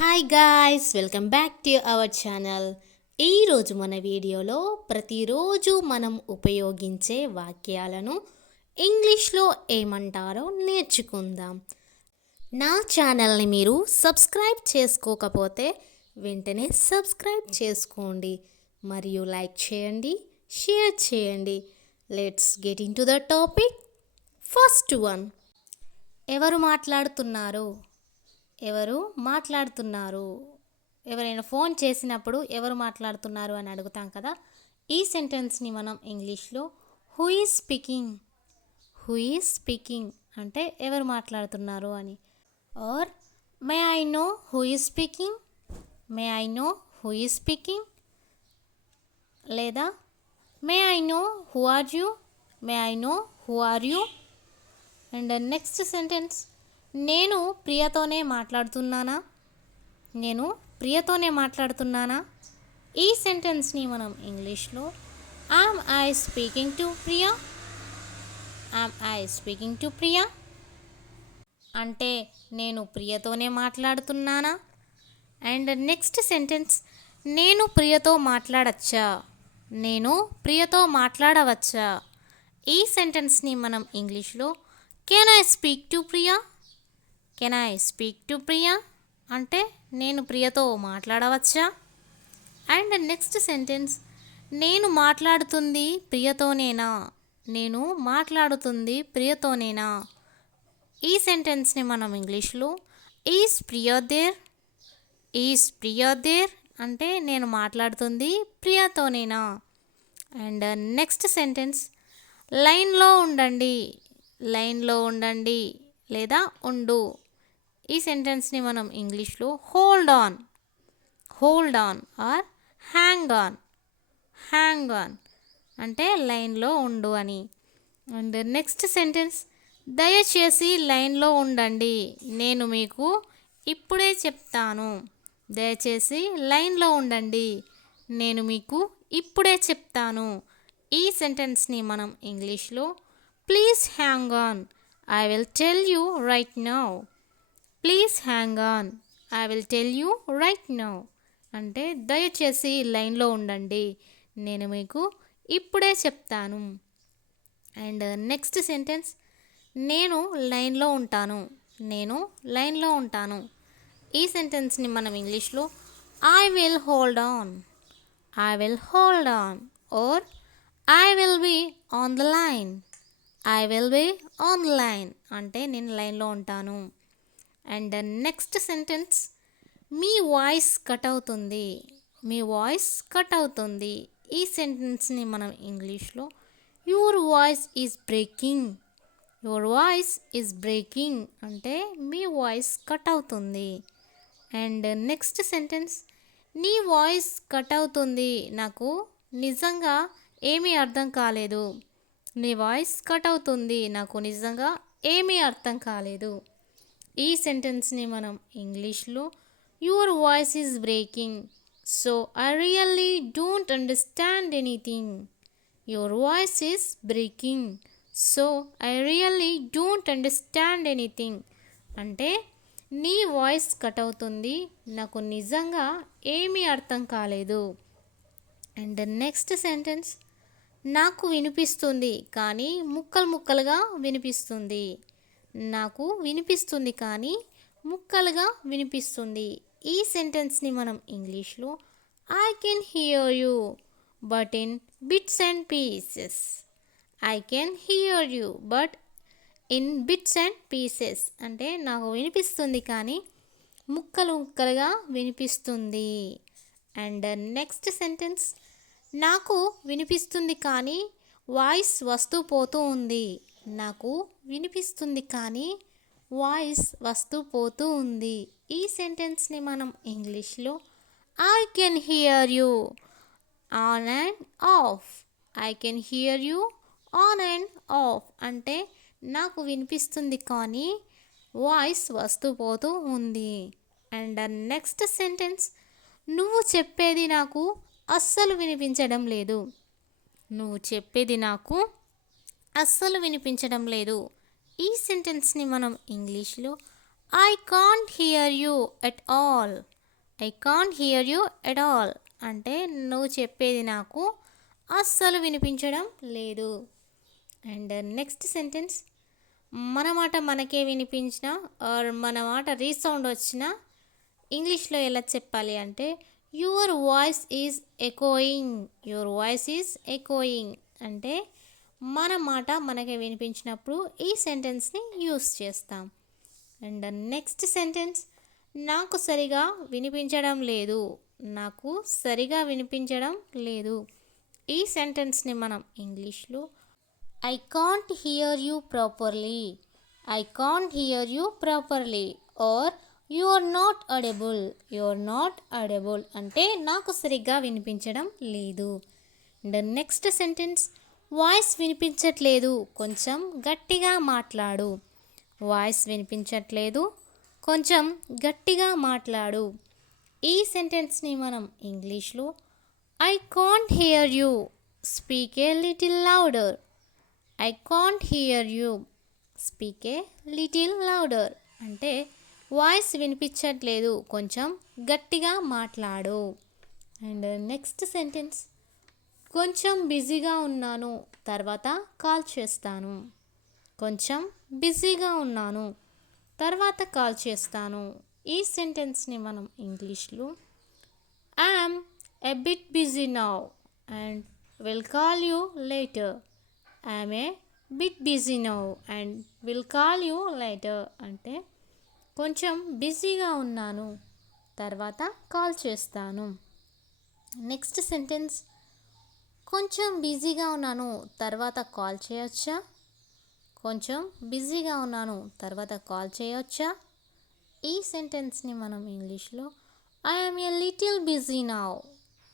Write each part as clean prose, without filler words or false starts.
Hi guys, welcome back to our channel. ఈరోజు మన వీడియోలో ప్రతిరోజు మనం ఉపయోగించే వాక్యాలను ఇంగ్లీష్లో ఏమంటారో నేర్చుకుందాం. నా ఛానల్ని మీరు సబ్స్క్రైబ్ చేసుకోకపోతే వెంటనే సబ్స్క్రైబ్ చేసుకోండి మరియు లైక్ చేయండి, షేర్ చేయండి. Let's get in to the topic. First one, ఎవరు మాట్లాడుతున్నారు? ఎవరు మాట్లాడుతున్నారు? ఎవరైనా ఫోన్ చేసినప్పుడు ఎవరు మాట్లాడుతున్నారు అని అడుగుతాం కదా. ఈ సెంటెన్స్ని మనం ఇంగ్లీష్లో who is speaking, who is speaking అంటే ఎవరు మాట్లాడుతున్నారు అని. Or may I know who is speaking, may I know who is speaking. లేదా may I know who are you, may I know who are you. And next sentence, నేను ప్రియతోనే మాట్లాడుతున్నానా, నేను ప్రియతోనే మాట్లాడుతున్నానా. ఈ సెంటెన్స్ని మనం ఇంగ్లీష్లో am I speaking to Priya, am I speaking to Priya అంటే నేను ప్రియతోనే మాట్లాడుతున్నానా. అండ్ నెక్స్ట్ సెంటెన్స్, నేను ప్రియతో మాట్లాడచ్చా, నేను ప్రియతో మాట్లాడవచ్చా. ఈ సెంటెన్స్ని మనం ఇంగ్లీష్లో can I speak to Priya, can I speak to Priya అంటే నేను ప్రియతో మాట్లాడవచ్చా. అండ్ నెక్స్ట్ సెంటెన్స్, నేను మాట్లాడుతుంది ప్రియతోనేనా, నేను మాట్లాడుతుంది ప్రియతోనేనా. ఈ సెంటెన్స్ని మనం ఇంగ్లీష్లో is Priya there, is Priya there అంటే నేను మాట్లాడుతుంది ప్రియతోనేనా. అండ్ నెక్స్ట్ సెంటెన్స్, లైన్లో ఉండండి, లైన్లో ఉండండి లేదా ఉండు. ఈ సెంటెన్స్ని మనం ఇంగ్లీష్లో hold on, hold on or hang on, hang on అంటే లైన్లో ఉండు అని. అండ్ నెక్స్ట్ సెంటెన్స్, దయచేసి లైన్లో ఉండండి, నేను మీకు ఇప్పుడే చెప్తాను, దయచేసి లైన్లో ఉండండి, నేను మీకు ఇప్పుడే చెప్తాను. ఈ సెంటెన్స్ని మనం ఇంగ్లీష్లో please hang on, I will tell you right now, please hang on, I will tell you right now అంటే దయచేసి లైన్లో ఉండండి, నేను మీకు ఇప్పుడే చెప్తాను. అండ్ నెక్స్ట్ సెంటెన్స్, నేను లైన్లో ఉంటాను, నేను లైన్లో ఉంటాను. ఈ సెంటెన్స్ని మనం ఇంగ్లీష్లో I will hold on, I will hold on or I will be on the line, I will be on the line అంటే నేను లైన్లో ఉంటాను. అండ్ నెక్స్ట్ సెంటెన్స్, మీ వాయిస్ కట్ అవుతుంది, మీ వాయిస్ కట్ అవుతుంది. ఈ సెంటెన్స్ని మనం ఇంగ్లీష్లో your voice is breaking, your voice is breaking అంటే మీ వాయిస్ కట్ అవుతుంది. అండ్ నెక్స్ట్ సెంటెన్స్, నీ వాయిస్ కట్ అవుతుంది, నాకు నిజంగా ఏమీ అర్థం కాలేదు, నీ వాయిస్ కట్ అవుతుంది, నాకు నిజంగా ఏమీ అర్థం కాలేదు. ఈ సెంటెన్స్ని మనం ఇంగ్లీష్లో your voice is breaking, so I really don't understand anything, your voice is breaking, so I really don't understand anything అంటే నీ వాయిస్ కట్ అవుతుంది, నాకు నిజంగా ఏమీ అర్థం కాలేదు. అండ్ నెక్స్ట్ సెంటెన్స్, నాకు వినిపిస్తుంది కానీ ముక్కలు ముక్కలుగా వినిపిస్తుంది, నాకు వినిపిస్తుంది కానీ ముక్కలుగా వినిపిస్తుంది. ఈ సెంటెన్స్ని మనం ఇంగ్లీష్లో I can hear you but in bits and pieces, I can hear you but in bits and pieces అంటే నాకు వినిపిస్తుంది కానీ ముక్కలు ముక్కలుగా వినిపిస్తుంది. అండ్ నెక్స్ట్ సెంటెన్స్, నాకు వినిపిస్తుంది కానీ వాయిస్ వస్తూ పోతూ ఉంది, నాకు వినిపిస్తుంది కానీ వాయిస్ వస్తూ పోతూ ఉంది. ఈ సెంటెన్స్ని మనం ఇంగ్లీష్లో I can hear you on and of, I can hear you on and of అంటే నాకు వినిపిస్తుంది కానీ వాయిస్ వస్తూ పోతూ ఉంది. అండ్ నెక్స్ట్ సెంటెన్స్, నువ్వు చెప్పేది నాకు అస్సలు వినిపించడం లేదు, నువ్వు చెప్పేది నాకు అస్సలు వినిపించడం లేదు. ఈ సెంటెన్స్ని మనం ఇంగ్లీష్లో I can't hear you at all. I can't hear you at all అంటే నువ్వు చెప్పేది నాకు అస్సలు వినిపించడం లేదు. అండ్ నెక్స్ట్ సెంటెన్స్, మన మాట మనకే వినిపించినా ఆర్ మన మాట రీసౌండ్ వచ్చినా ఇంగ్లీష్లో ఎలా చెప్పాలి అంటే your voice is echoing. Your voice is echoing అంటే మన మాట మనకే వినిపించినప్పుడు ఈ సెంటెన్స్ని యూస్ చేస్తాం. అండ్ నెక్స్ట్ సెంటెన్స్, నాకు సరిగా వినిపించడం లేదు. నాకు సరిగా వినిపించడం లేదు. ఈ సెంటెన్స్ని మనం ఇంగ్లీష్లో I can't hear you properly. I can't hear you properly or you are not audible. You are not audible అంటే నాకు సరిగ్గా వినిపించడం లేదు. అండ్ నెక్స్ట్ సెంటెన్స్, వాయిస్ వినిపించట్లేదు, కొంచెం గట్టిగా మాట్లాడు. వాయిస్ వినిపించట్లేదు, కొంచెం గట్టిగా మాట్లాడు. ఈ సెంటెన్స్ని మనం ఇంగ్లీష్లో I can't hear you, speak a little louder. I can't hear you, speak a little louder అంటే వాయిస్ వినిపించట్లేదు, కొంచెం గట్టిగా మాట్లాడు. అండ్ నెక్స్ట్ సెంటెన్స్, కొంచెం బిజీగా ఉన్నాను, తర్వాత కాల్ చేస్తాను. కొంచెం బిజీగా ఉన్నాను, తర్వాత కాల్ చేస్తాను. ఈ సెంటెన్స్ని మనం ఇంగ్లీష్లో I'm a bit busy now and will call you later. I'm a bit busy now and will call you later అంటే కొంచెం బిజీగా ఉన్నాను, తర్వాత కాల్ చేస్తాను. నెక్స్ట్ సెంటెన్స్, కొంచెం బిజీగా ఉన్నాను, తర్వాత కాల్ చేయొచ్చా. కొంచెం బిజీగా ఉన్నాను, తర్వాత కాల్ చేయొచ్చా. ఈ సెంటెన్స్ని మనం ఇంగ్లీష్లో I'm a little busy now,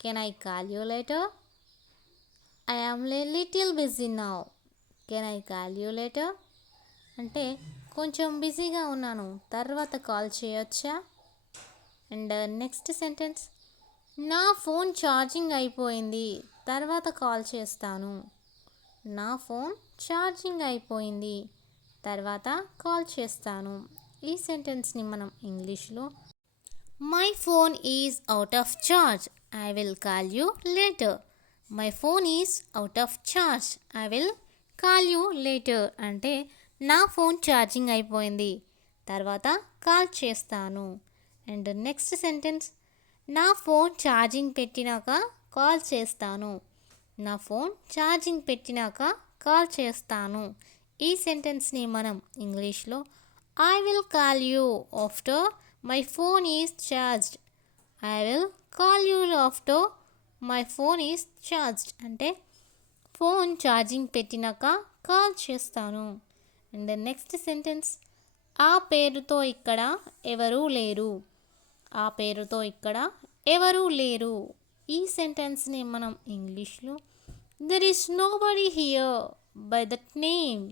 can I call you later. I'm a little busy now, can I call you later అంటే కొంచెం బిజీగా ఉన్నాను, తర్వాత కాల్ చేయొచ్చా. అండ్ నెక్స్ట్ సెంటెన్స్, నా ఫోన్ ఛార్జింగ్ అయిపోయింది, తర్వాత కాల్ చేస్తాను. నా ఫోన్ ఛార్జింగ్ అయిపోయింది, తర్వాత కాల్ చేస్తాను. ఈ సెంటెన్స్ని మనం ఇంగ్లీష్లో my phone is out of charge, I will call you later. My phone is out of charge, I will call you later అంటే నా ఫోన్ ఛార్జింగ్ అయిపోయింది, తర్వాత కాల్ చేస్తాను. అండ్ నెక్స్ట్ సెంటెన్స్, నా ఫోన్ ఛార్జింగ్ పెట్టినాక కాల్ చేస్తాను. నా phone charging పెట్టినాక కాల్ చేస్తాను. ఈ సెంటెన్స్ని మనం ఇంగ్లీష్లో I will call you after my phone is charged. I will call you after my phone is charged అంటే ఫోన్ ఛార్జింగ్ పెట్టినాక కాల్ చేస్తాను. అండ్ నెక్స్ట్ సెంటెన్స్, ఆ పేరుతో ఇక్కడ ఎవరూ లేరు. ఆ పేరుతో ఇక్కడ ఎవరూ లేరు. ఈ సెంటెన్స్ని మనం ఇంగ్లీష్లో there is nobody here by that name.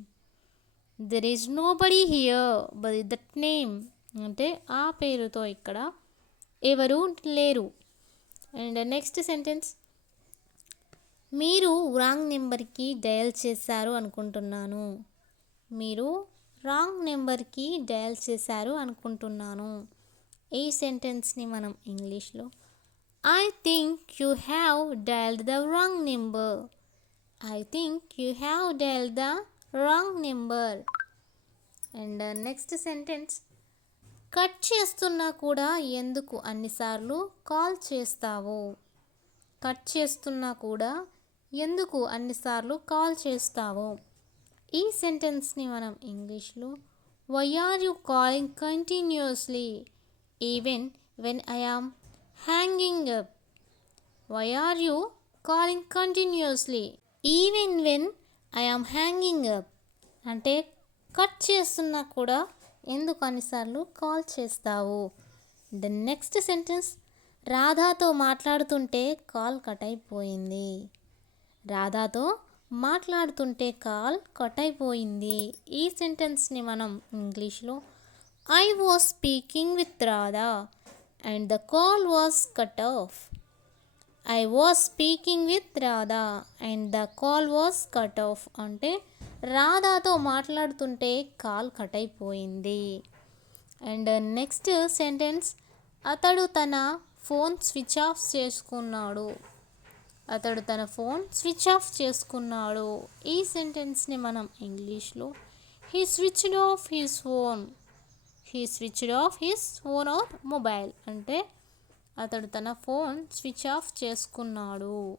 There is nobody here by that name అంటే ఆ పేరుతో ఇక్కడ ఎవరూ లేరు. అండ్ నెక్స్ట్ సెంటెన్స్, మీరు రాంగ్ నెంబర్కి డయల్ చేశారు అనుకుంటున్నాను. మీరు రాంగ్ నెంబర్కి డయల్ చేశారు అనుకుంటున్నాను. ఈ సెంటెన్స్ని మనం ఇంగ్లీష్లో I think you have dialled the wrong number. I think you have dialled the wrong number. And next sentence, cut చేస్తున్నా కూడా ఎందుకు అన్నిసార్లు కాల్ చేస్తావు. కట్ చేస్తున్నా కూడా ఎందుకు అన్నిసార్లు కాల్ చేస్తావు. ఈ సెంటెన్స్ని మనం ఇంగ్లీష్లో why are you calling continuously even when I am hanging up. Why are you calling continuously even when I am hanging up అంటే కట్ చేస్తున్నా కూడా ఎందుకు అన్నిసార్లు కాల్ చేస్తావు. ద నెక్స్ట్ సెంటెన్స్, రాధాతో మాట్లాడుతుంటే కాల్ కట్ అయిపోయింది. రాధాతో మాట్లాడుతుంటే కాల్ కట్ అయిపోయింది. ఈ సెంటెన్స్ని మనం ఇంగ్లీష్లో I was speaking with Radha and the call was cut off. I was speaking with Radha and the call was cut off అంటే రాధాతో మాట్లాడుతుంటే కాల్ కట్ అయిపోయింది. అండ్ నెక్స్ట్ సెంటెన్స్, అతడు తన ఫోన్ స్విచ్ ఆఫ్ చేసుకున్నాడు. అతడు తన ఫోన్ స్విచ్ ఆఫ్ చేసుకున్నాడు. ఈ సెంటెన్స్ని మనం ఇంగ్లీష్లో he switched off his phone, he switched off his phone or mobile అంటే అతడు తన ఫోన్ స్విచ్ ఆఫ్ చేసుకున్నాడు.